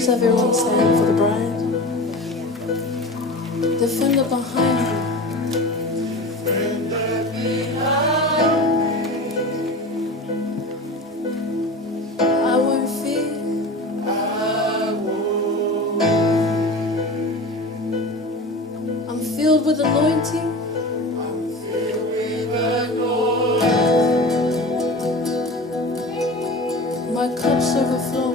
Please everyone stand for the bride. Defender behind her. I won't fear. I'm filled with anointing. My cups overflow.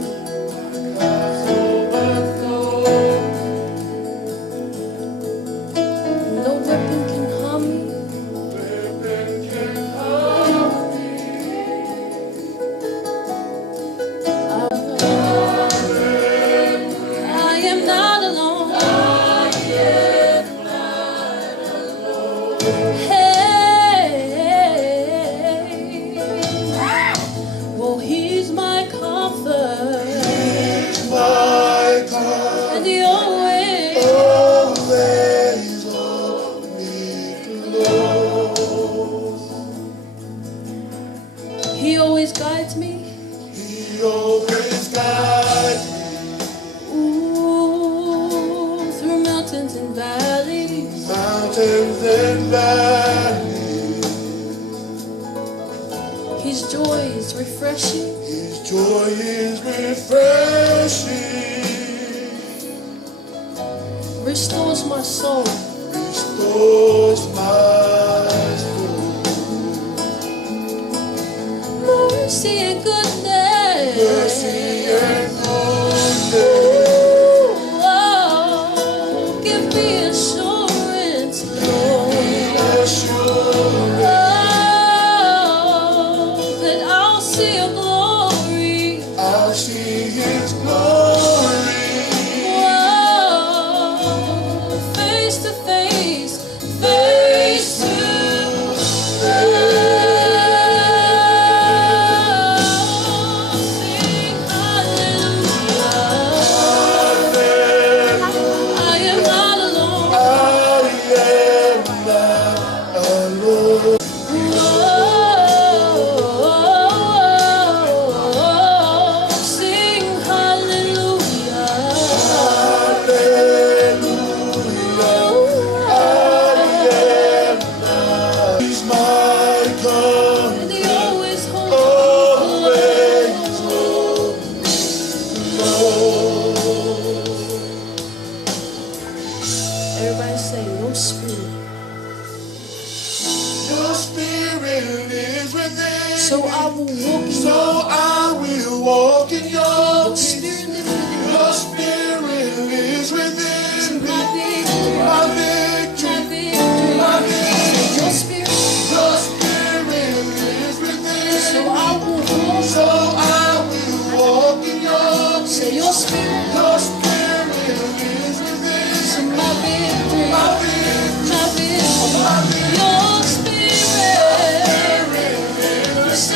No weapon can harm me. I am not alone. Hey, well, he's my comfort. And he always hold me close. He always guides me. He always guides me. Ooh, through mountains and valleys. Mountains and valleys. His joy is refreshing. His joy is refreshing. Restores my soul. Restores my soul. Mercy and goodness. Mercy and goodness. Ooh, oh, give me assurance, Lord. Give me assurance. Oh, that I'll see your glory. I'll see his glory. Everybody say, your spirit. Your spirit is within. So I will walk in your peace. Your spirit is within. My victory. My victory. Your spirit is within. So I will walk in your peace. Say your spirit. Your spirit is within. So my victory. My victory. Your spirit. So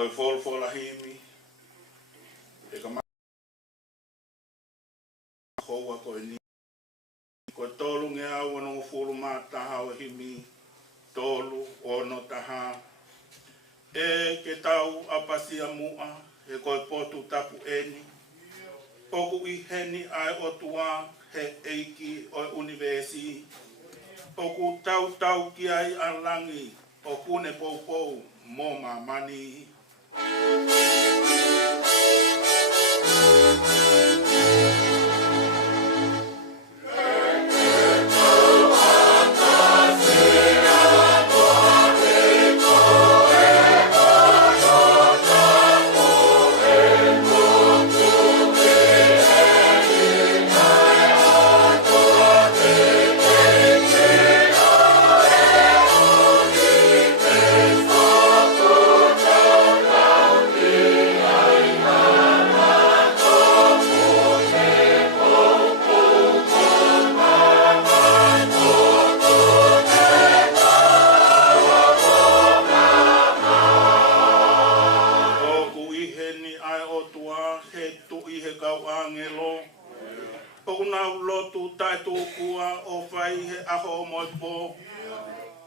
Koe wholo himi, e ka mā koua koe ni. Koe tolu nge au anongo wholo mā taha o himi, tolu ono taha. E ke tau apasia mua, e koe potu tapu eni. Oku I heni ai o tua he eiki o universi. Oku tau ki ai alangi o kune pou mo mamani.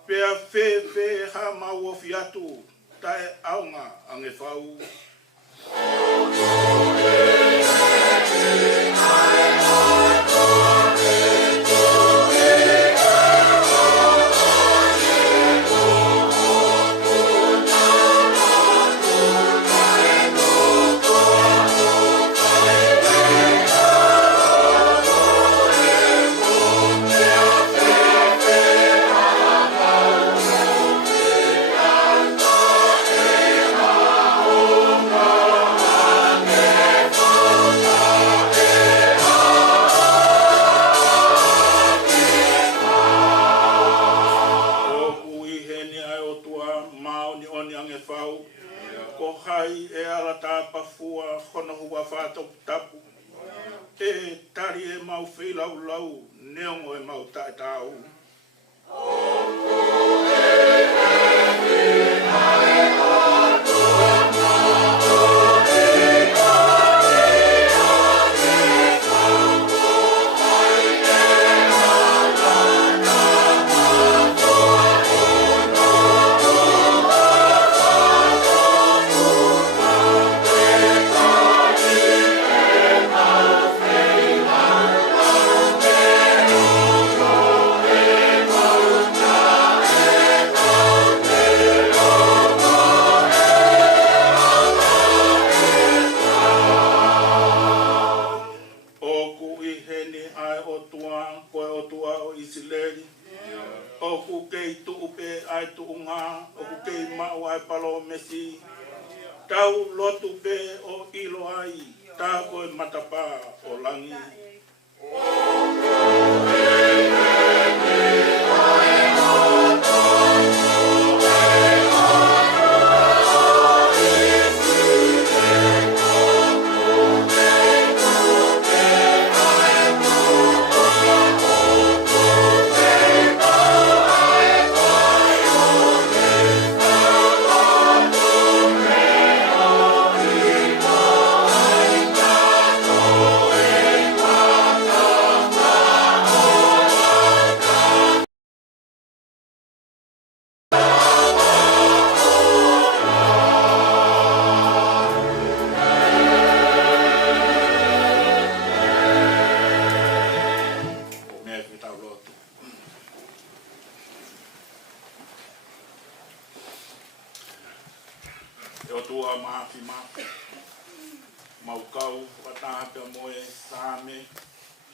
Pea fe ha mau fiatu tae aunga ange fau. E tari e mau whilau lau, neongo e mau tae tau. Oku kei tu'u pe ai tu'u ngā, oku kei mau ai palo mesi. Tau lotu pe o ilo ai, tā koe matapa o langi. Maukau, watahape moe, same,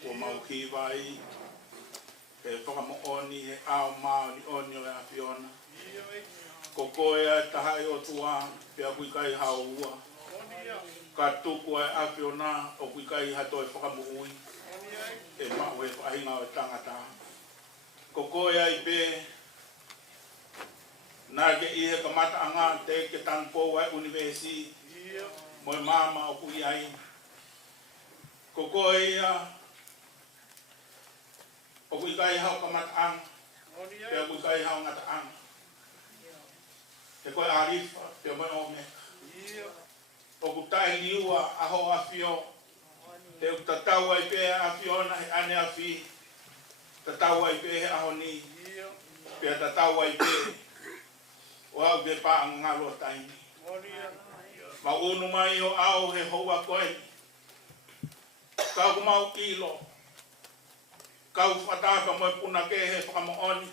o maukiwai, e whakamooni, e ao mao ni oni o e awhiona. Ko koe ai tahai o tua, pia kuikai hao ua. Ka tuku ai awhiona, o kuikai hato e whakamuui, e mau e whahinga o e tangata. Ko koe ai pe, nā ke ihe ka mata anga te ke tangpo ai universi. Moi mama o kui ai. Ko koe ia, o kui kai hao ka mata ang, pia kui kai hao ngata ang. Te koe arifa, pia moi ome. O kutai liua aho afio. Te utatau ai pe afiona he ane afi. Tatau ai pe aho ni. Pea tatau ai pe. O au ke pa ngalo taini. Ma unu mai o au he hoa koe. Kau kumau kilo. Kau whataka moe puna ke he whakamooni.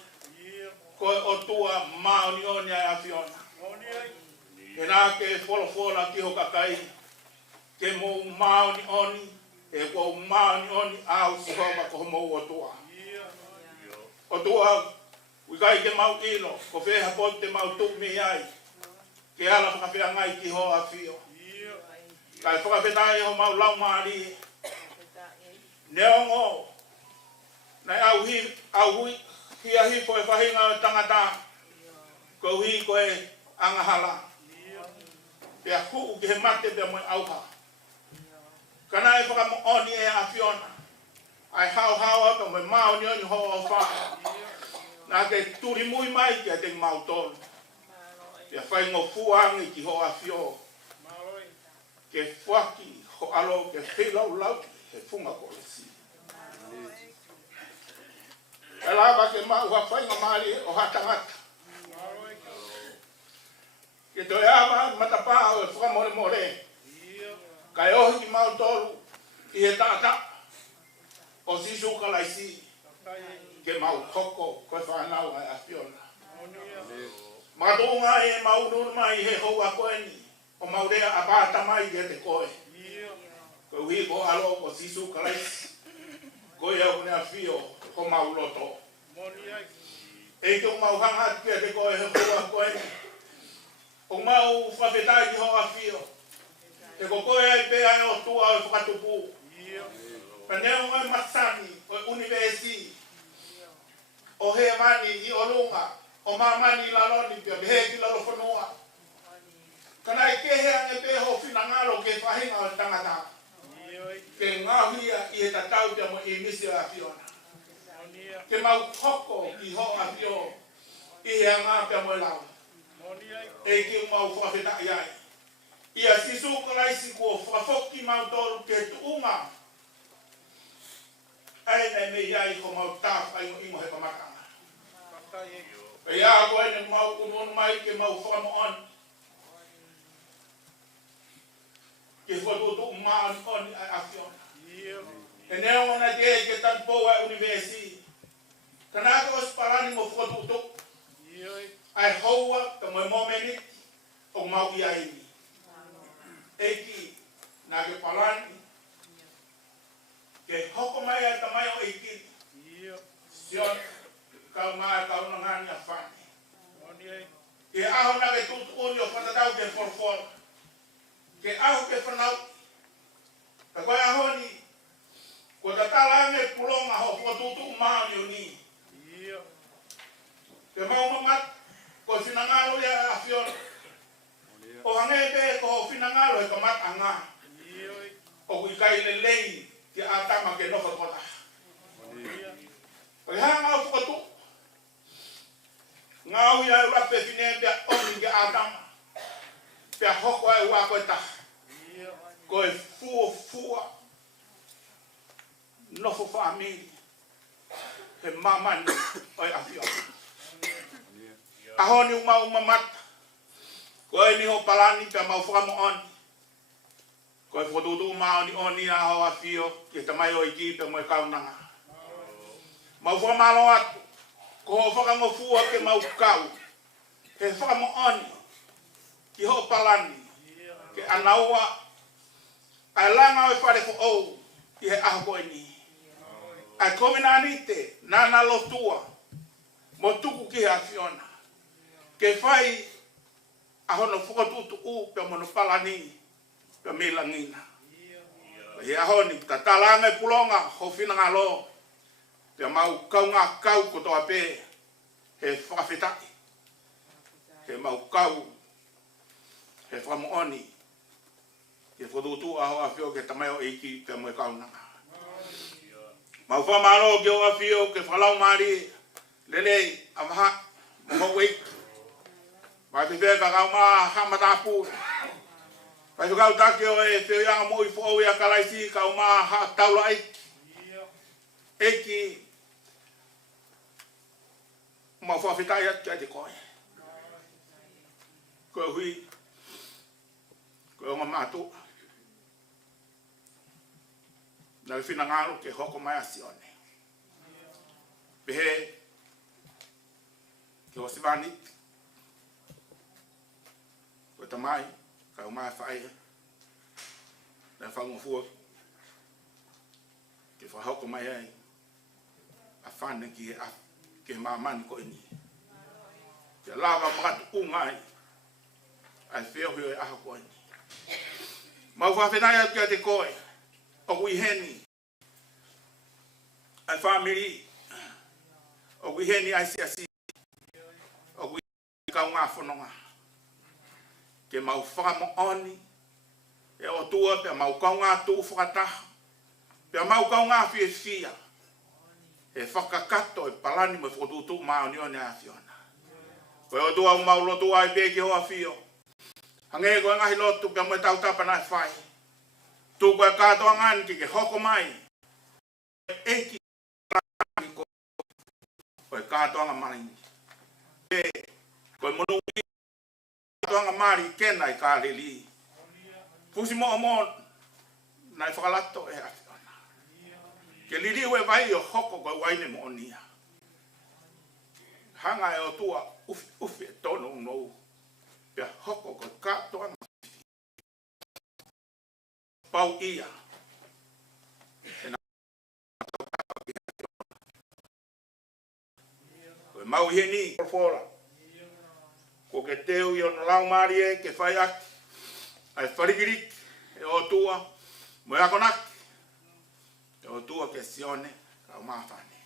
Koe o tua maoni oni ai afiona. Ke nā ke wholofola ki ho kakai. Ke mou maoni oni. E kou maoni oni au sihoba ko mou o tua. O tua wikai ke mau kilo. Ko wheha pote mau tuk mi ai. Ke ala whakawhea ngai ki ho afio. Kai whakawhetai ho mau lau maari. Neongo. Nai au hui. Hia hi koe whahinga o tangata. Ko hui koe angahala. Pea huu ki he mate pea moe auha. Kana e whakamooni e afiona. Ai hau aka moe maoni oni ho o whaa. Nā ke turi mui mai ki a te mau tolu. Pea whaingo fuangi ki ho afio. Ke whaki ho alo ke whilau lau he funga kolesi. E lava ke mau whainga maari o hatangata. Ke toi awa matapā o e whakamore more. Kai ohi ki mau tolu ki he tata. O sisu kalaisi. Ke mau koko koe whanau ai afiona. Matunga e mau nunu mai he hoa koe ni. O mau rea apata mai ke te koe. Koe hui ko alo ko sisu kalaisi. Koe au ne afio ko mau loto. E ke o mau hangat ke te koe he hoa koe ni. O mau whawhetai ki ho afio. Te ko koe ai pe ai o tua o whakatupu. Paneo ai masani o universi. O he mani i orunga. O mamani laloni pia behe ki lalo whanua. Kana i kehe ange pe ho whinangaro ke whahinga o tangata. Ke ngāhia i he tatau pia mo i misi o afiona. Ke mau koko ki ho afio. I he anga pia mo i lau. E ki mau whawhetai ai. Ia sisu kalaisi ko whafoki mau toru ke tuunga. Ai nei me iai ko mau tāwhai mo imo he pamakanga. E ia koe ne mau ununu mai ke mau whakamoon. Ke whatutu maani oni ai afiona. E neo ona ke tanpo ai universi. Kanaka o sparani mo whatutu. Ai houa ka moe momeni o mau iai. Eki na ke palani ke hoko mai a tamai o eki SIONE kau mai kau na ngani a Fane ke aho na ke tutu uni o whatatau ke forfor ke aho ke whanau ka koe aho ni ko tatalange pulonga ho whatutu maani o ni ke mau mamat ko sinangalo ya a SIONE o hangebe ko finangalo e kamat anga. O kuikai le lei ki atama ke no kota. O hanga o fotu. Ngau ya ura pe finebe o nge atama. Pe hoko ai wa ko ta. Ko e fu no fo family. He mama ni o afio. Ahoni uma mat. Koe ni ho palani pe mau whakamooni. Koe whatutu maoni oni a ho afio ke tamai o iki pe moe kaunanga. Mau whakamalo atu. Ko ho whakamofua ke mau kau. He whakamooni ki ho palani. Ke anaua ai langa o whare ko ou i he aho koe ni. Ai komina anite nana lotua mo tuku ki he afiona. Ke whai ahono whakatutu u pe mono palani pe milangina. E ahoni tatalanga e pulonga ho whinanga lo pe mau kaunga kau kotoa pe he whakawhetai. He mau kau he whakamooni ke whatutu aho awhio ke tamai o iki pe moe kaunanga. Mau whamaro ke o awhio ke whalau maari lelei amaha moho wei. Vai te vega ka ma hamata pu. Pai kau take o e te ia mo I fo ia kalaisi ka ma ha taula ai. Eki ma fa fitai at te koe. Ko hui ko ma tu. Na fina ngalo ke hoko mai SIONE. Pehe ke o sivani ko tamai ka mai fai na fa mo fu ke fa hoko mai ai a fane ki a ke mamani ko ini ke lava mat ungai ai feo hio a ko ini ma fa fena ya ke te koe o wi heni ai family o wi heni ai si o wi ka nga fononga ke mau fa mo oni e o tua pe mau ka nga tu fata pe mau ka nga fia e whakakato e palani me whotutu maa ni o ne awhiona. Koe o tua mau lotu ai peki hoa whio. Hange koe ngahi lotu pe moe tau tapa nai whai. Tu koe katoa ngani ki ke hoko mai. Eki koe katoa nga mai. Koe monu katoa nga mari kena I ka lili. Pusi mo nai whakalato e awhiona. Ke lili ue vai o hoko koe waine mo onia. Hanga e o tua ufi e tono unou. Pea hoko koe katoa nga. Pau ia. Koe mau heni. Fora. Ko ke teu I ono lau mari e ke whai aki. Ai wharigirik e o tua. Moe akonaki. E o tua ke SIONE ka mafane.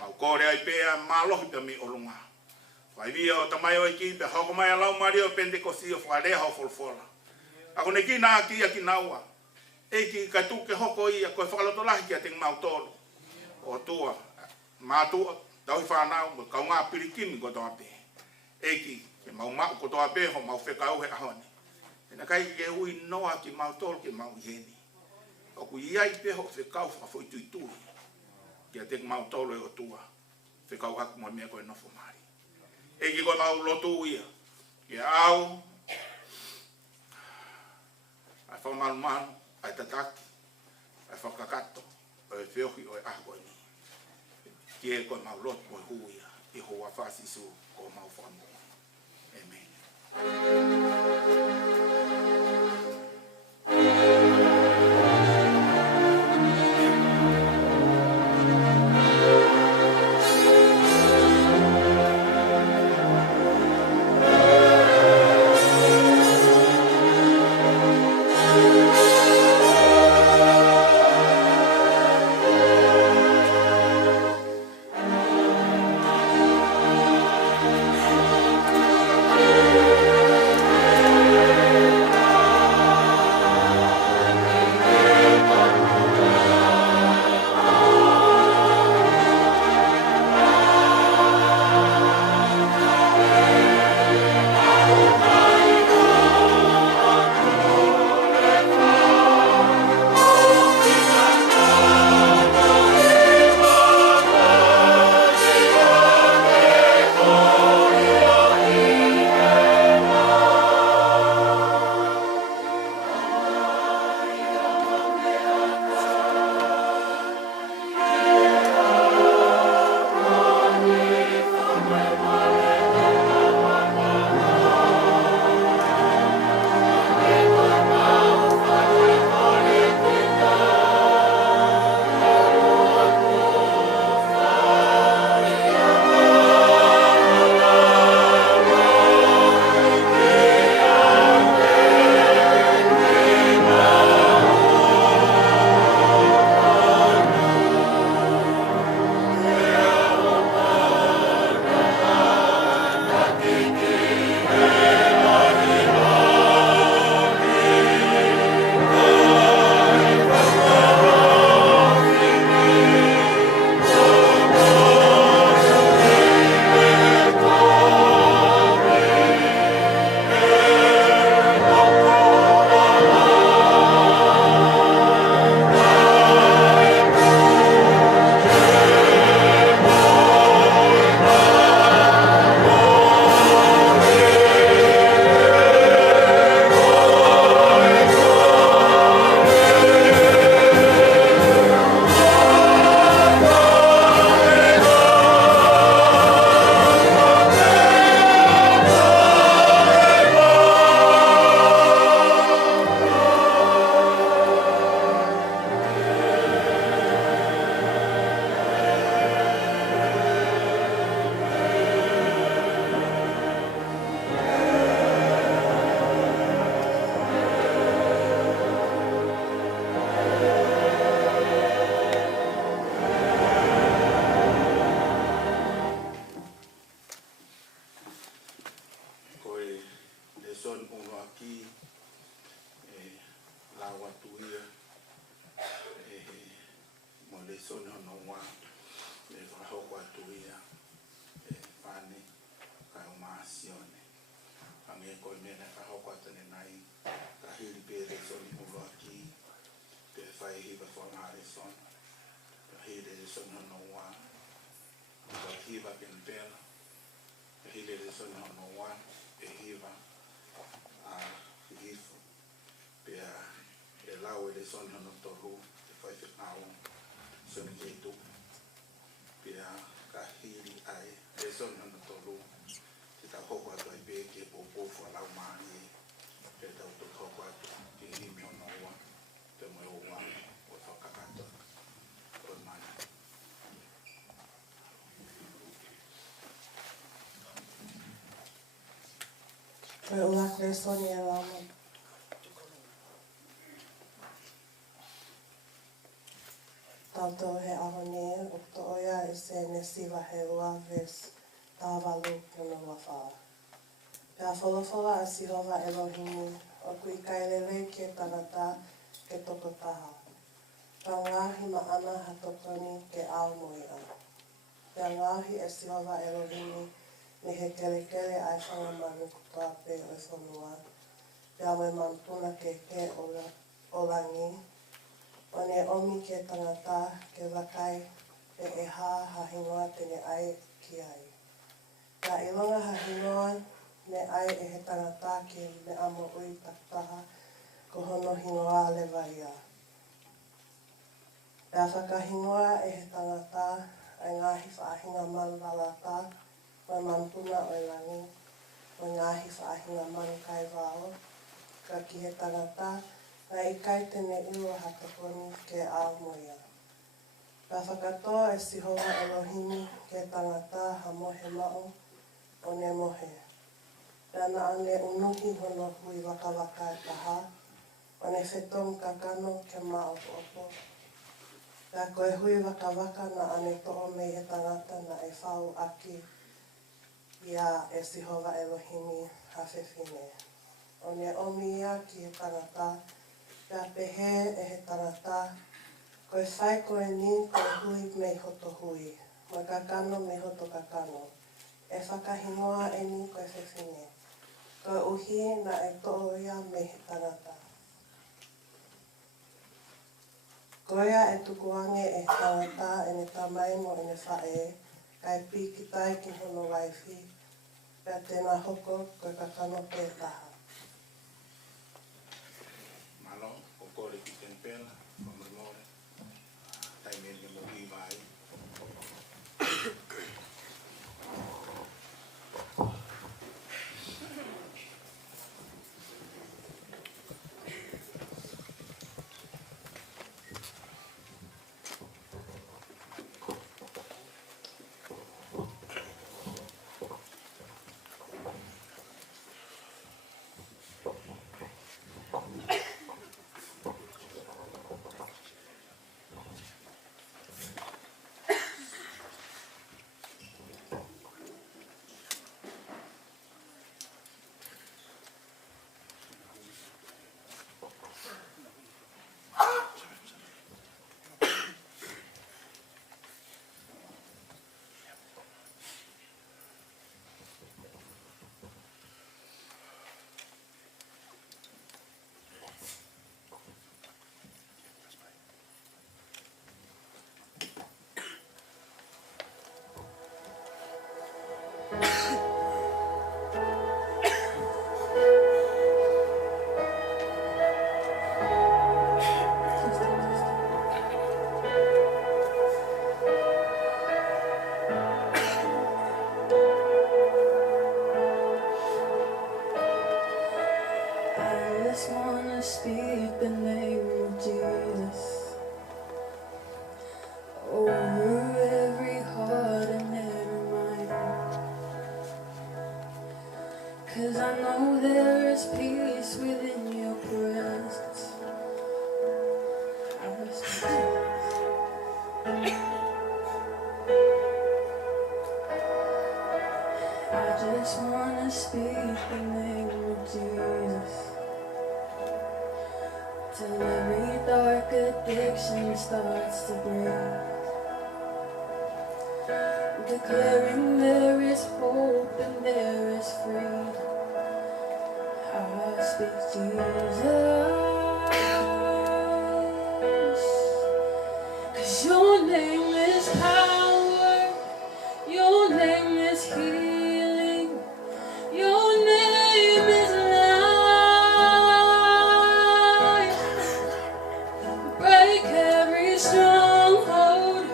Mau kore ai pea malohi pe mi olunga. Wai via o tamai o iki pe hoko mai alau mari o pentekosi o whareha o folfola. Ako ne ki nā ki a ki naua. Eki ka tuke hoko ia koe whakalotolahi ki a te mau tolu. O tua. Mātua tau I whanau mo kaunga pirikimi ko toa pe. Eki ke mau mau ko toa pe ho mau whekau he ahone. E na kai ke hui noa ki mau tolu ki mau heni. O ku iai pe ho whekau whafoi tuitui. Kia te mau tolo e o tua. Whekau aku mo mea koe nofo mari. Eki koe mau lotu ia. Kia au. Ai whamalu manu. Ai tataki. Ai whakakato. O e whiohi o e ahko ni. Kia koe mau lotu mo e huia. I hoa whasisu ko mau whamu. uno aquí, la watuia, mole soni no wa, ho watuia, Fane Ketu'u SIONE. Ange ko mena ka ho kwatene nai, ka hiri pere soni uno aquí, pe fai hiba for mare son, ka hiri soni no wa, ka hiba pempela, ka hiri soni no wa, pe hiba hifu, pe lau ele soni no toru, pe fai whekau, Fane Ketu'u, pe ka hiri ai, e soni no toru, te ta hoko atu ai pe ke popo lau mahi, pe tau tu hoko atu, ke himi o noa, pe moe o wang, o whakakato, o mana. Koe ula koe soni e lama. Tātou he ahone, o to oia e se ne siwa he ua ves tāwalu puno wawha. Pea wholowhala a Sihova Elohimi, o kui kailele ke tangata ke toko taha. Ka ngāhi maana ha tokoni ke aomoi ana. Pea ngāhi e Sihova Elohimi, me he kelekele ai whangamanu kutoa pe o whanua. Pea we mampuna ke o langi, o ne omi ke tangata ke wakai pe e hahinoa tene ai ki ai. Pea ilonga hahinoa me ai e he tangata ke me amo ui taktaha ko hono hinoa le waia. Pea whakahinoa e he tangata ai ngahi whaahinga man lalata, mai mampuna o langi, o ngahi whaahinga man kai wao, ka ki he tangata, na i kai tene iwa hatokoni ke aomoia. Ka whakatoa e Sihova Elohimi ke tangata ha mohe mao o ne mohe. Pea na ane unuhi hono hui waka waka e taha, o ne whetong kakano ke mao opo. Pea koe hui waka waka na ane to'o mei he tangata na e whau aki ia e Sihova Elohimi hawhewhine. O ne omi ia ki he tangata, pea pehe e he tangata, koe whai koe ni koe hui mei hoto hui, ma kakano mei hoto kakano. E whakahinoa e ni koe whewhine. Koe uhi na e to'o ia mei he tangata. Koea e tukuange e he tangata e ne tamai mo e ne whae, kai pikitai ki hono waifi, pea tēnā hoko koe kakano te taha. Malo, o kore ki tempela, mamamore, tai mene mo hi vai. just wanna speak the name of Jesus over every heart and every mind. 'Cause I know there is peace within your presence. I just wanna speak the name of Jesus. till every dark addiction starts to break. Declaring there is hope and there is freedom. I speak Jesus, 'cause your name is power, your name is healing, your name is life. Break every stronghold,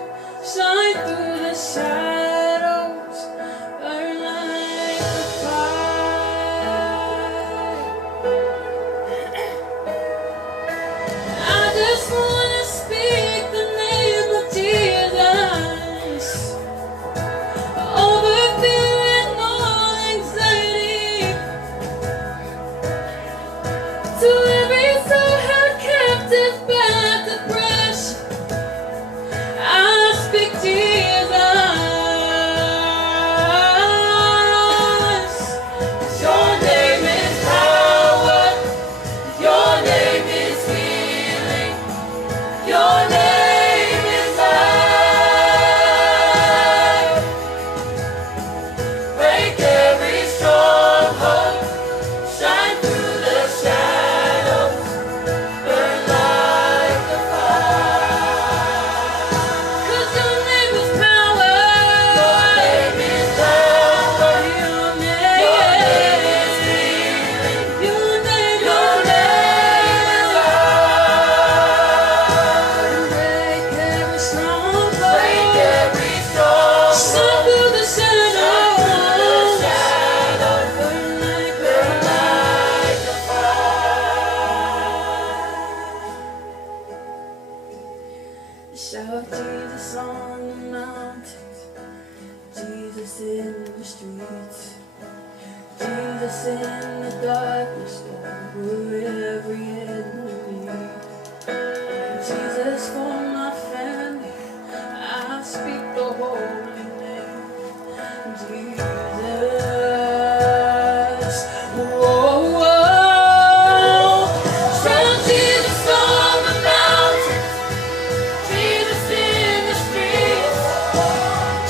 shine through the shadows, burn like a fire. I just wanna speak the name of Jesus over fear and all anxiety. To every soul held captive by depression, I speak Jesus. Your name is power, your name is healing, your name is life. Break every stronghold, shine through the shadows, burn like a fire. 'Cause your name is power, your name is power, your name is healing, your name is life. Break every stronghold, break every stronghold, shine through the shadows, burn like a fire. Shout Jesus on the mountains, Jesus in the streets, Jesus in the darkness over every enemy. Jesus for my family, I speak the holy name, Jesus. Whoa, whoa. Shout Jesus on the mountains, Jesus in the streets,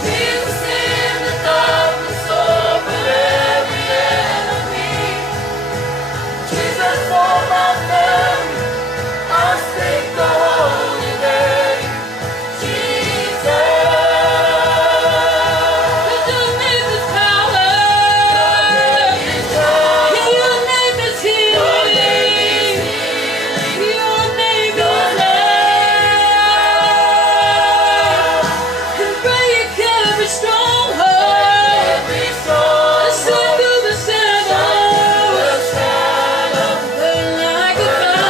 Jesus in the darkness over every enemy. Jesus for my family, I speak the holy name, Jesus. 'Cause your name is power, your name is healing, your name is life. And break every stronghold, shine through the shadows, burn like a fire.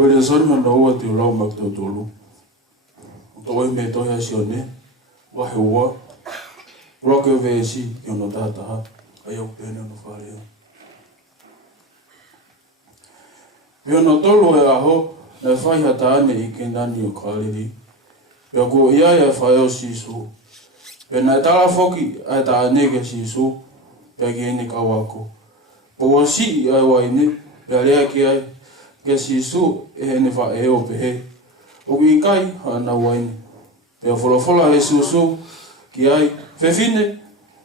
Ko le sori mana ua te ulau mak tau tolu. Toi me toi a SIONE. Wahe ua. Roke vesi i ono tātaha. Ai au pēne ono wharea. I ono tolu e aho. Na whai hata ane i ke nani o kāriri. Pea ko ia e whai o sisu. Pea nai tala whoki ai ta ane ke sisu. Pea ki ene kawako. Po o si ai waine. Pea rea ki ai. Ke sisu e hene wha e o pehe. O ki kai ana waine. Pea wholofola he susu ki ai. Whewhine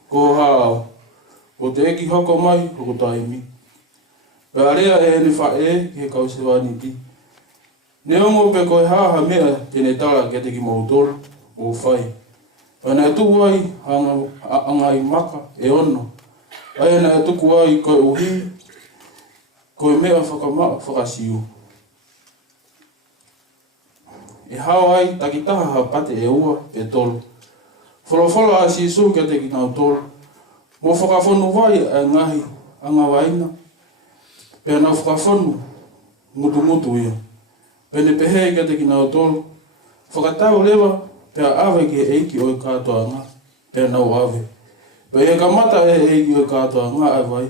ko hao. O te eki hoko mai o ko taimi. Pea rea e hene wha e ke kau se waniti. Ne ongo pe koe haha mea tene tala ke te ki mautoro o whai. Pea tuku ai anga i maka e ono. Ai na tuku ai koe uhi. Koe mea whakasiu. E hao ai takitaha ha pate e ua e tolu. Wholowholo a sisu ke te ki nau tolu. Mo whakawhonu vai e ngahi anga waina. Pea nau whakawhonu mutu ia. Pene pehe ke te ki nau tolu. Whakatau lewa pea awe ke eiki o i katoa ngā. Pea nau awe. Pea e kamata e eiki o i katoa ngā ai vai.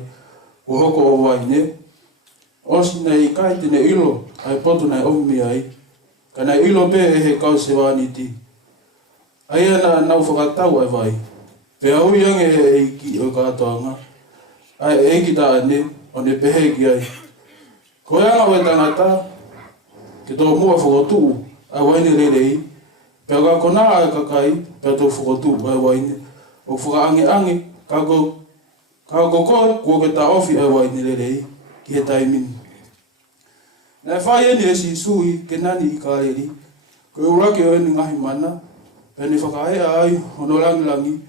Ko hoko o vai ne. Osi nei kai tene ilo ai potu nei omi ai. Ka nei ilo pe e he kau se waniti. Ai ana nau whakatau ai vai. Pea ui ange e eiki o i katoa ngā. Ai eiki ta ane o ne pehe ki ai. Ko anga o e tangata. Ke tō mua whakotuu ai waine rerei. Pea ka kona ai kakai, pea tō whakotuu ai waine. O whakaange ka koe kua ke ta ofi ai waine rerei ki he taimini. Nai whai eni e si sui ke nani i kāreri. Koe urake o eni ngahi mana. Pea ni whakahea ai ono langi.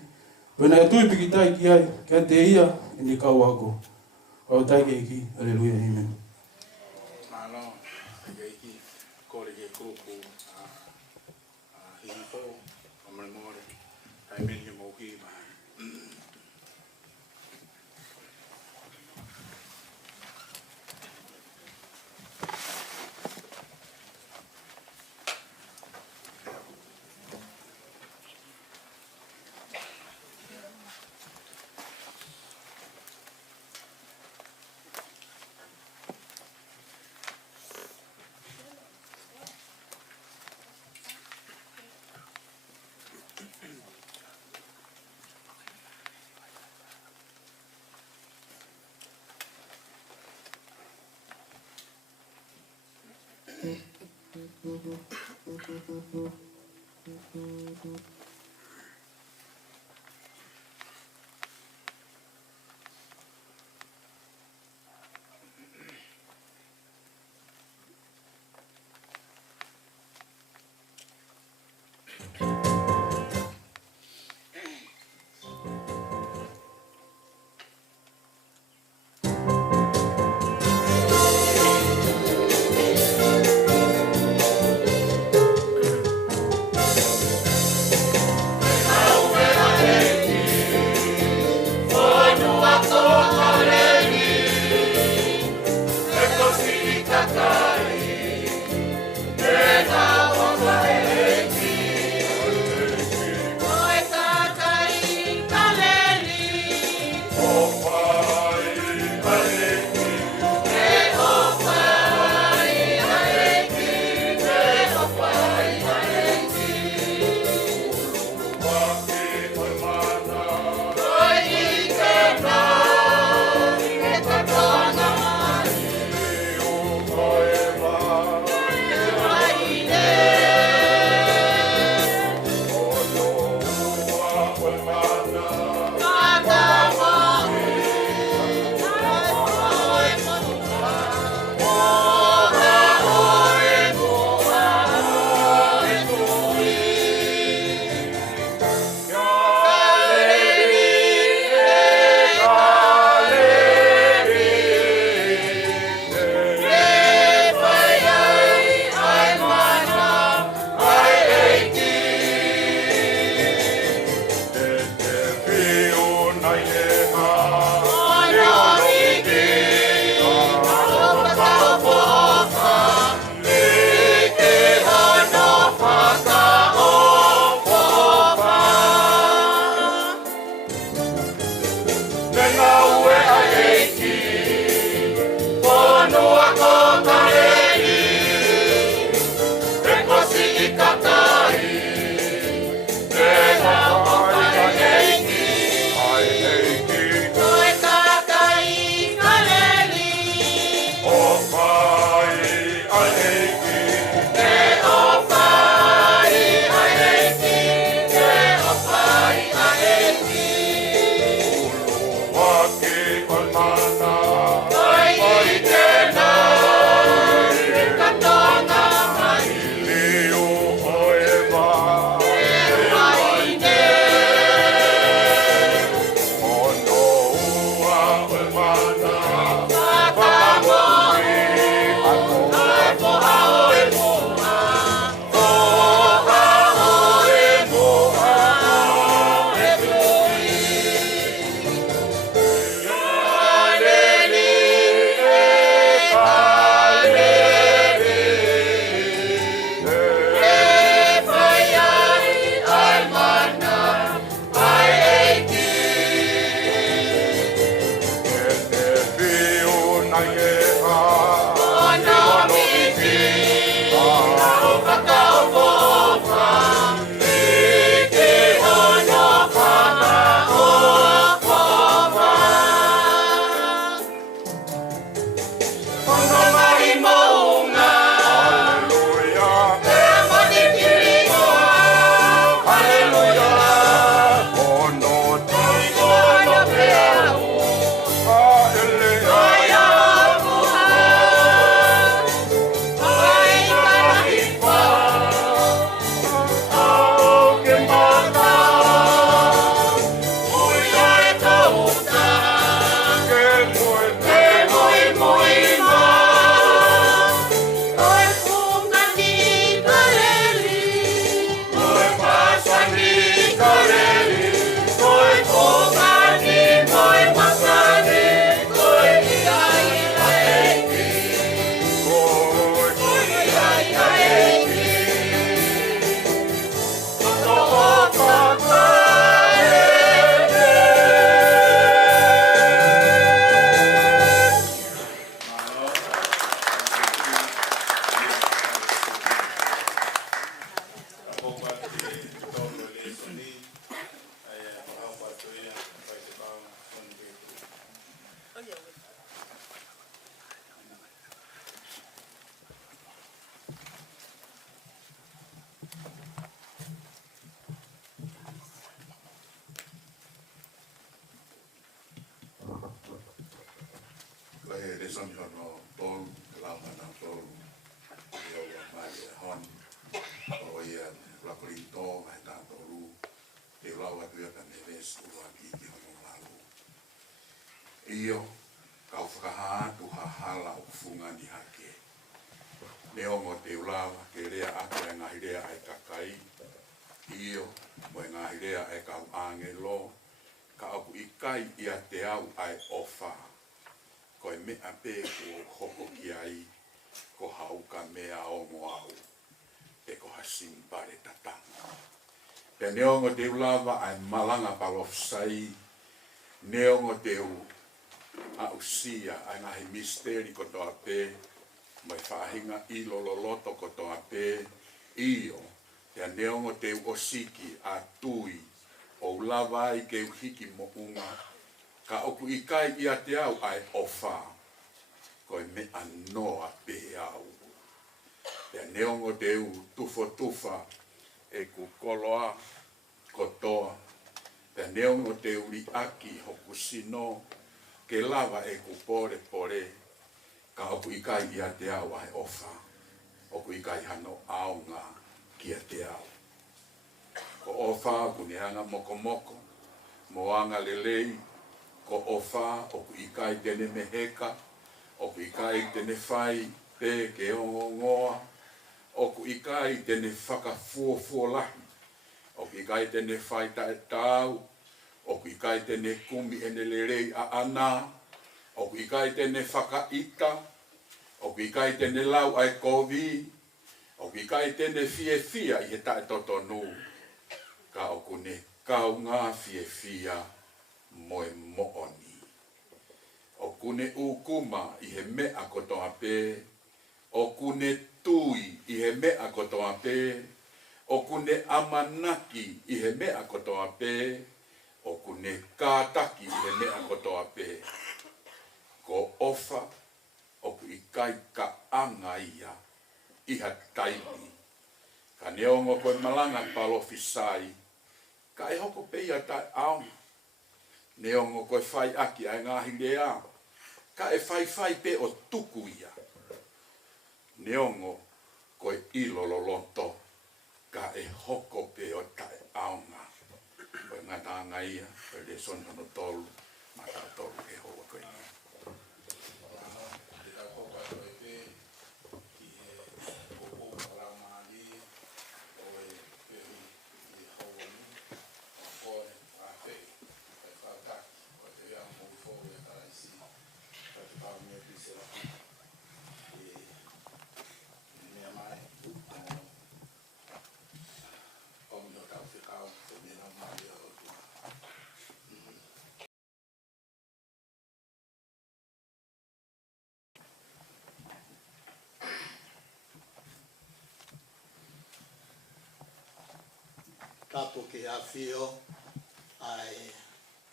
Pea nai tui piki tai ki ai, kia te ia e ni kau ako. Kau tai ke iki, aleluia, amen. Son no tol lama na tol yo mai hon o ia la printo mai ta tolu e la wa tu ka ne ves u aki ki no malu io ka ufaha tu ha hala u funga di hake leo mo te ulawa ke rea ake nga hirea ai kakai io mo nga hirea ai ka angelo ka aku ikai ia te au ai ofa ko me ape ko hoko ki ai ko hauka mea o moau e ko hasimpare tatanga pe neongo te ulava ai malanga palofsai neongo te u a usia ai ngahi misteri ko toa pe mai whahinga i lololoto ko toa pe io te neongo te u osiki a tui o ulava ai ke uhiki mo unga ka oku ikai ia te au ai ofa koe me anoa pe au te neongo te u tufo tufa e ku koloa kotoa te neongo te uri aki hoku sino ke lava e ku pore pore ka oku ikai ia te au ai ofa oku ikai hano aunga kia te au ko ofa kuneanga moko moko moanga lelei ko ofa o ku ikai tene meheka o ku ikai tene fai pe ke ongoa o ku ikai tene whakafuo lahi o ku ikai tene fai tau o ku ikai tene kumi ene lerei a ana o ku ikai tene whakaita o ku ikai tene lau ai kovi o ku ikai tene fia i he tae totonu ka o ku ne kau ngā fia moe mooni. O kune ukuma i he mea kotoa pe, o kune tui i he mea kotoa pe, o kune amanaki i he mea kotoa pe, o kune kātaki i he mea kotoa pe. Ko ofa, o ku ikai ka anga ia, iha taimi. Ka neongo koe malanga palofisai, ka e hoko peia tai aunga. Neongo koe whai aki ai ngāhi rea, ka e whai pe o tuku ia. Neongo koe ilololoto, ka e hoko pe o tae aunga. Koe ngatanga ia, koe le sonhono tolu, mata tolu e hoa koe ia. Tapo ke awhio ai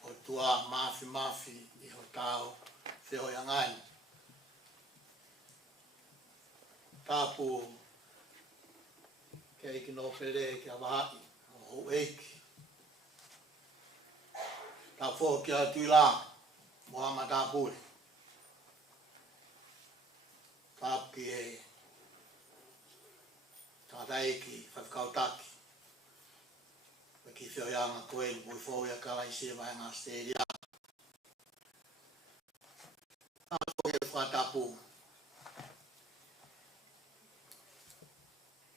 o tua mafi i ho tau whio iangai. Tapo ke iki no where ke awahai o ho eiki. Tapo ke a tuila moama tapure. Tapo ki e tātaiki whawkautaki. Ki whio ianga koe i mui whau ia kala i se mai ngā steria. Tapo ke whatapu.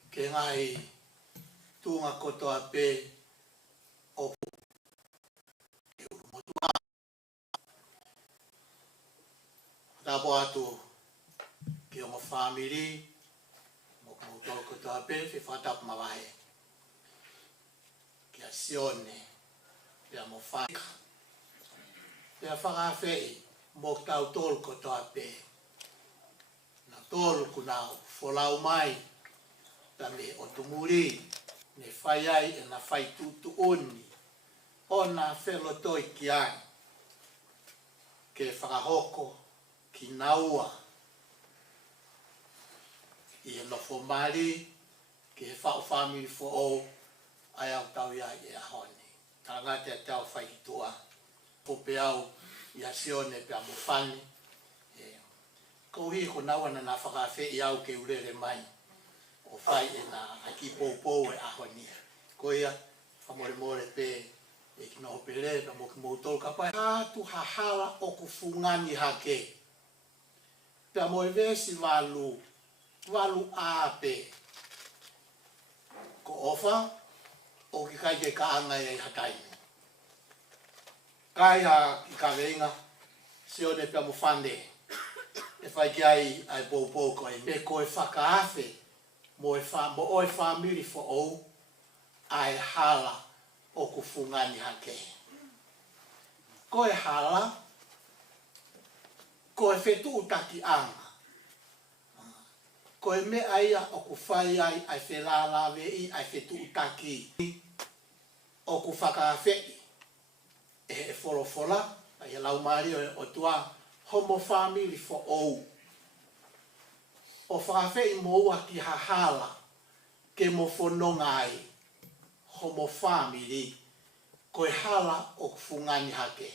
Ke ngai tūnga kotoa pe o ke urumotua. Tapo atu ke o mo whamiri, mo kumutoa kotoa pe, whi whatapu mawahe. Kia SIONE, pia mo whaika. Pia whakawhei, mo tau tolu kotoa pe. Na tolu kunau, wholau mai, ta me o tumuri, ne whai ai e na whai tutu oni, o na whelo toi ki ai. ke whakahoko ki naua i e nofo mari ke he whao family fo o ai au tau ia i a honi. Trongate a tau Fane Ketu'u po pe au i a SIONE pe a mo Fane. Ko hi ko naua na whakawhi i au ke urere mai o whai e na aki pou e a honi. Ko ia whamore more pe e ki noho pere pe mo ki moutou ka pai. Hātu hahala o ku fungani hake. Pe a mo e vesi walu ape. Ko ofa o ki kai ke kaanga e hataini. Kai ha ki ka veinga SIONE pe a mo Fane. E whai ki ai pou ko e me ko e whakaafe mo oi family fo ou ai hala o ku fungani hake. Ko e hala, ko e whetu utaki anga. Ko e me aia o ku whai ai whelala vei ai whetu utaki o ku whakawhei. E wholofola, ai e lau maari o tua homo family fo ou. O whakawhei mo ua ki hahala ke mo whanonga ai. Homo family ko e hala o fungani hake.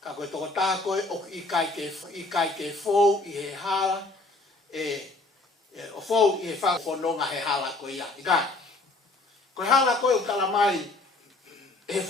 Ka koe toko tā koe o i kai ke fōu i he hala o fōu i he whanonga he hala koe ia. I kai. Ko e hala koe o talamai e